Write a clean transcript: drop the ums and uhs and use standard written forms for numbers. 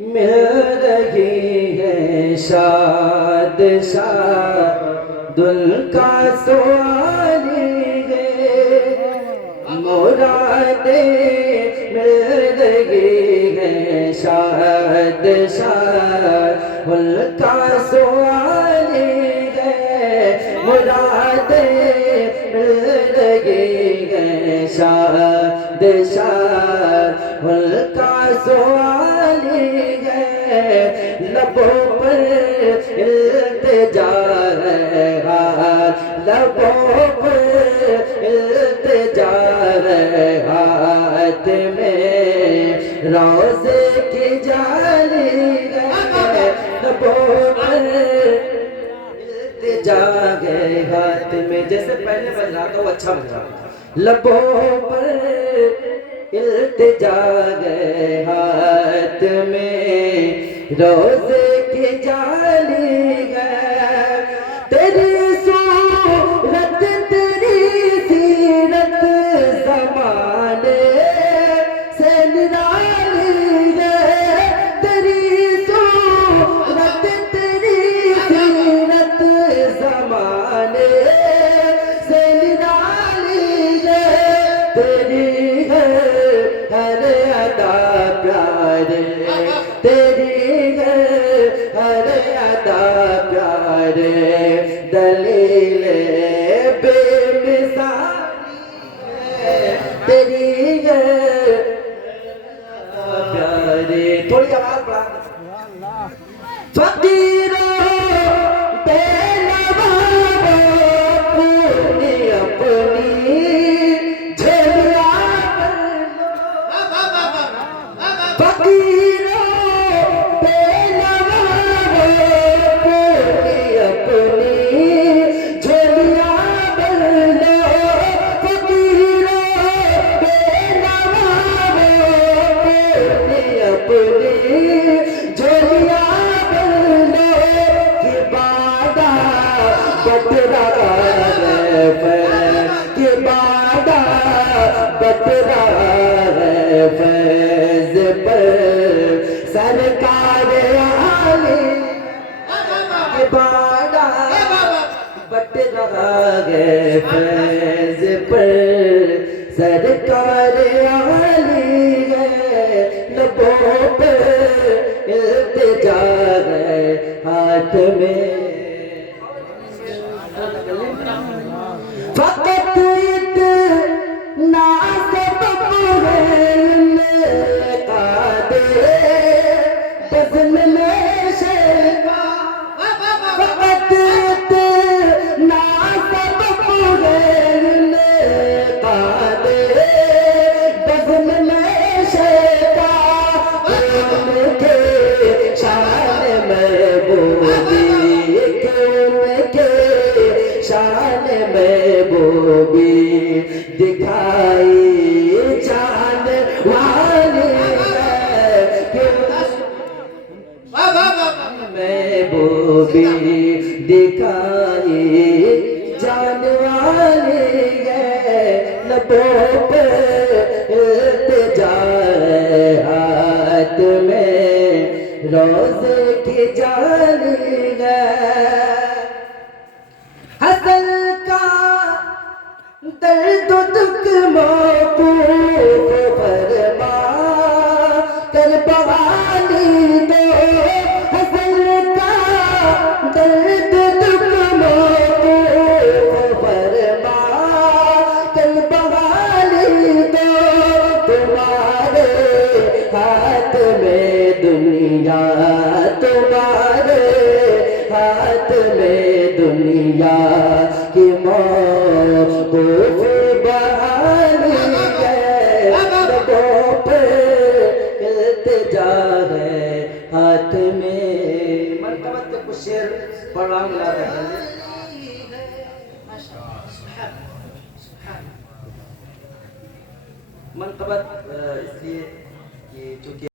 مل رہی ہے شاد شاد دل کا سوال ہے مرادیں مل رہی ہے شاد شاد دل کا سوال ہے مرادیں مل رہی ہے شاد شاد دل کا سوال ہے لبوں پر التجا ہے لبوں پر التجا ہے ہاتھ میں روزے کی جالی ہے لبوں پر التجا ہے ہاتھ میں جیسے پہلے بجا تو اچھا بجا لبوں پر التجا ہے ہاتھ میں روزے کی جالی ہے تیری صورت تیری سیرت زمانے سے نرالی ہے تیری صورت تیری سیرت زمانے سے نرالی ہے تیری ہے ہر ادا پیارے تیری ہے ہر ادا پیارے دلیل بے مثالی ہے تیری ہے پیارے تھوڑی آواز بڑھا فقیروں بے نوا اپنی اپنی فقیروں بے نوا اپنی اپنی جھولیاں بھر لو فقیروں بے نوا اپنی اپنی جھولیاں بھر لو کہ بادہ بترا ہے کہ بادہ بترا ہے فیض پر سرکار عالی کہ بادہ بٹ رہا ہے فیض پر سرکار عالی ہے لبوں پر التجا ہے ہاتھ میں فقط اتنا سبب ہے بزم میں شیخا فقط اتنا سبب ہے بزم میں شیخا ان کے شان محبوبی ان کے شان محبوبی دکھائی جان والی محبوبی دکھائی جان والی ہے لبوں پر التجا ہے ہاتھ میں روزے کی جالی ہے حسن کا درد و دکھ موقوف فرما کر بحالی دو حسن کا درد دکھ موقوف فرما کر بحالی دو تمہارے ہاتھ میں دنیا تمہارے ہاتھ میں دنیا کی موقوف بحالی ہے لبوں پہ التجا ہے ہاتھ میں مرتبت کچھ شعر پڑھ رہا ہوں یاد ہے مرتبت اس لیے کہ چونکہ